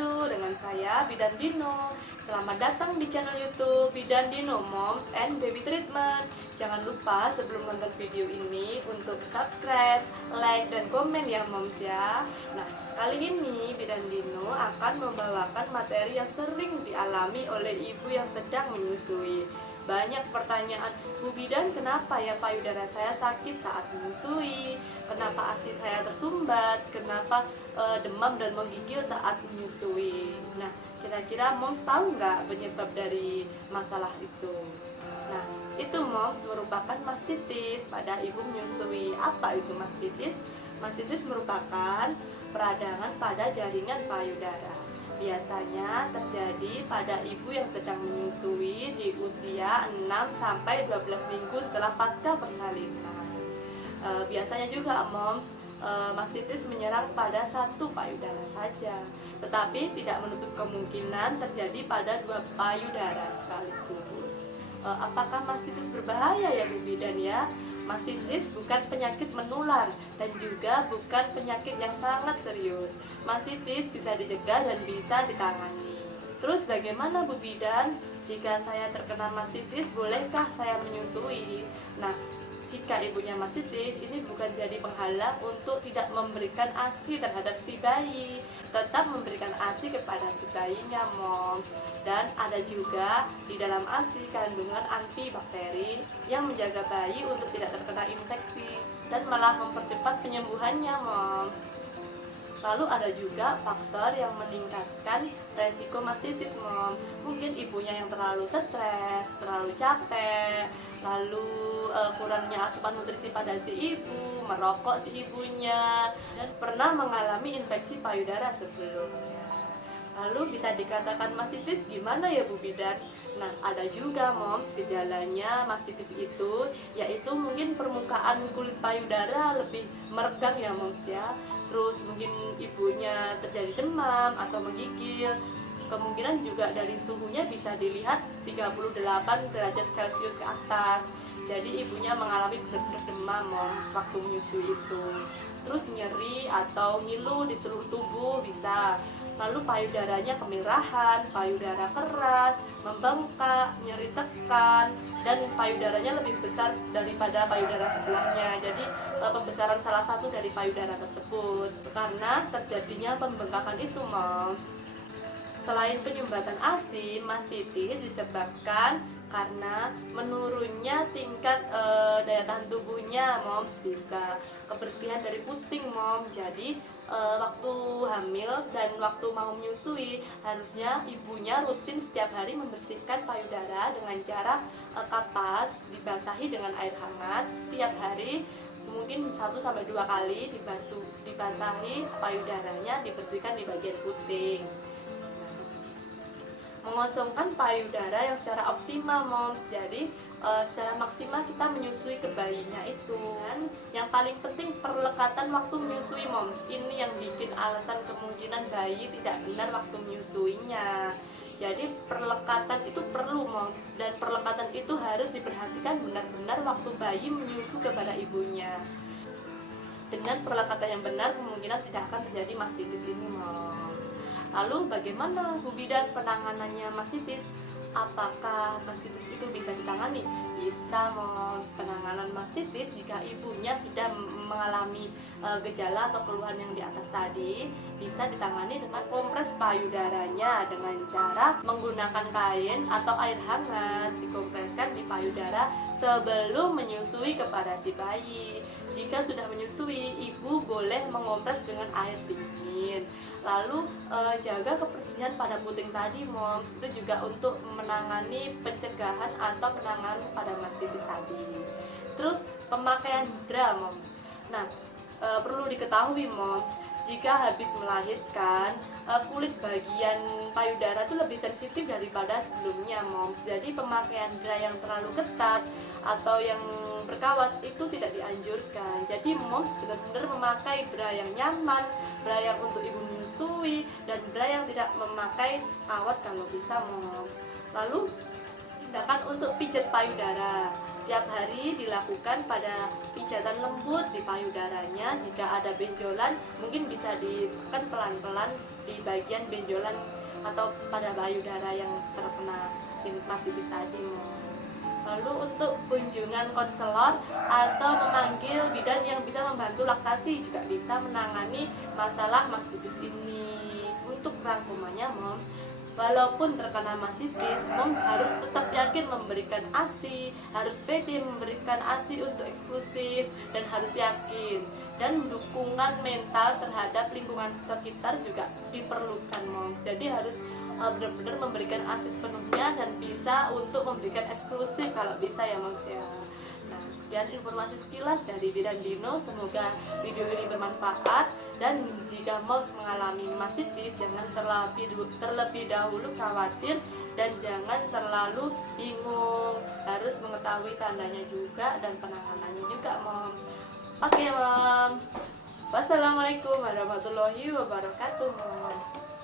wabarakatuh. Dengan saya Bidan Dino. Selamat datang di channel YouTube Bidan Dino Moms and Baby Treatment. Jangan lupa sebelum nonton video ini untuk subscribe, like, dan komen ya moms ya. Nah, kali ini Bidan Dino akan membawakan materi yang sering dialami oleh ibu yang sedang menyusui. Banyak pertanyaan, Bu Bidan, kenapa ya payudara saya sakit saat menyusui? Kenapa ASI saya tersumbat? Kenapa demam dan menggigil saat menyusui? Nah, kira-kira moms tahu nggak penyebab dari masalah itu? Nah, itu moms merupakan mastitis pada ibu menyusui. Apa itu mastitis? Mastitis merupakan peradangan pada jaringan payudara. Biasanya terjadi pada ibu yang sedang menyusui di usia 6-12 minggu setelah pasca persalinan. Biasanya juga moms, mastitis menyerang pada satu payudara saja, tetapi tidak menutup kemungkinan terjadi pada dua payudara sekaligus. Apakah mastitis berbahaya ya Bu Bidan ya? Mastitis bukan penyakit menular dan juga bukan penyakit yang sangat serius. Mastitis bisa dicegah dan bisa ditangani. Terus bagaimana Bu Bidan? Jika saya terkena mastitis, bolehkah saya menyusui? Nah, jika ibunya mastitis, ini bukan jadi penghalang untuk tidak memberikan ASI terhadap si bayi. Tetap memberikan ASI kepada si bayinya moms. Dan ada juga di dalam ASI kandungan antibakteri yang menjaga bayi untuk tidak terkena infeksi dan malah mempercepat penyembuhannya moms. Lalu ada juga faktor yang meningkatkan resiko mastitis mom. Mungkin ibunya yang terlalu stres, terlalu capek, lalu kurangnya asupan nutrisi pada si ibu, merokok si ibunya, dan pernah mengalami infeksi payudara sebelumnya. Lalu bisa dikatakan mastitis gimana ya Bu Bidan? Nah, ada juga moms gejalanya mastitis itu, yaitu mungkin permukaan kulit payudara lebih meregang ya moms ya. Terus mungkin ibunya terjadi demam atau menggigil. Kemungkinan juga dari suhunya bisa dilihat 38 derajat Celcius ke atas. Jadi ibunya mengalami benar-benar demam moms waktu menyusui itu. Terus nyeri atau ngilu di seluruh tubuh bisa. Lalu payudaranya kemerahan, payudara keras, membengkak, nyeri tekan, dan payudaranya lebih besar daripada payudara sebelahnya. Jadi pembesaran salah satu dari payudara tersebut karena terjadinya pembengkakan itu moms. Selain penyumbatan ASI, mastitis disebabkan karena menurunnya tingkat daya tahan tubuhnya moms, bisa kebersihan dari puting mom. Jadi waktu hamil dan waktu mau menyusui harusnya ibunya rutin setiap hari membersihkan payudara dengan cara kapas dibasahi dengan air hangat setiap hari, mungkin 1-2 kali dibasahi payudaranya, dibersihkan di bagian puting. Mengosongkan payudara yang secara optimal moms. Jadi secara maksimal kita menyusui ke bayinya itu. Dan yang paling penting perlekatan waktu menyusui moms. Ini yang bikin alasan kemungkinan bayi tidak benar waktu menyusuinya. Jadi perlekatan itu perlu moms, dan perlekatan itu harus diperhatikan benar-benar waktu bayi menyusu kepada ibunya. Dengan perlekatan yang benar kemungkinan tidak akan terjadi mastitis ini moms. Lalu bagaimana Bu Bidan penanganannya mastitis? Apakah mastitis itu bisa ditangani? Bisa moms. Penanganan mastitis jika ibunya sudah mengalami gejala atau keluhan yang di atas tadi, bisa ditangani dengan kompres payudaranya dengan cara menggunakan kain atau air hangat, dikompreskan di payudara sebelum menyusui kepada si bayi. Jika sudah menyusui, ibu boleh mengompres dengan air dingin. Lalu jaga kebersihan pada puting tadi moms, itu juga untuk menangani pencegahan atau penanganan pada mastitis tadi. Terus pemakaian bra moms. Nah, perlu diketahui moms, jika habis melahirkan kulit bagian payudara itu lebih sensitif daripada sebelumnya moms. Jadi pemakaian bra yang terlalu ketat atau yang berkawat itu tidak dianjurkan. Jadi moms benar-benar memakai bra yang nyaman, bra yang untuk ibu menyusui, dan bra yang tidak memakai kawat kalau bisa moms. Lalu tindakan untuk pijat payudara. tiap hari dilakukan pada pijatan lembut di payudaranya. Jika ada benjolan, mungkin bisa ditekan pelan-pelan di bagian benjolan atau pada payudara yang terkena mastitis tadi. Lalu untuk kunjungan konselor atau memanggil bidan yang bisa membantu laktasi juga bisa menangani masalah mastitis ini. Untuk rangkumannya moms, walaupun terkena mastitis, mom harus tetap yakin memberikan ASI, harus pede memberikan ASI untuk eksklusif, dan harus yakin. Dan dukungan mental terhadap lingkungan sekitar juga diperlukan moms. Jadi harus benar-benar memberikan ASI sepenuhnya dan bisa untuk memberikan eksklusif kalau bisa ya moms ya. Nah, sekian informasi sekilas dari Bidan Dino. Semoga video ini bermanfaat, dan jika moms mengalami mastitis, jangan terlebih dahulu khawatir dan jangan terlalu bingung. Harus mengetahui tandanya juga dan penanganannya juga mom. Oke mom. Wassalamualaikum warahmatullahi wabarakatuh moms.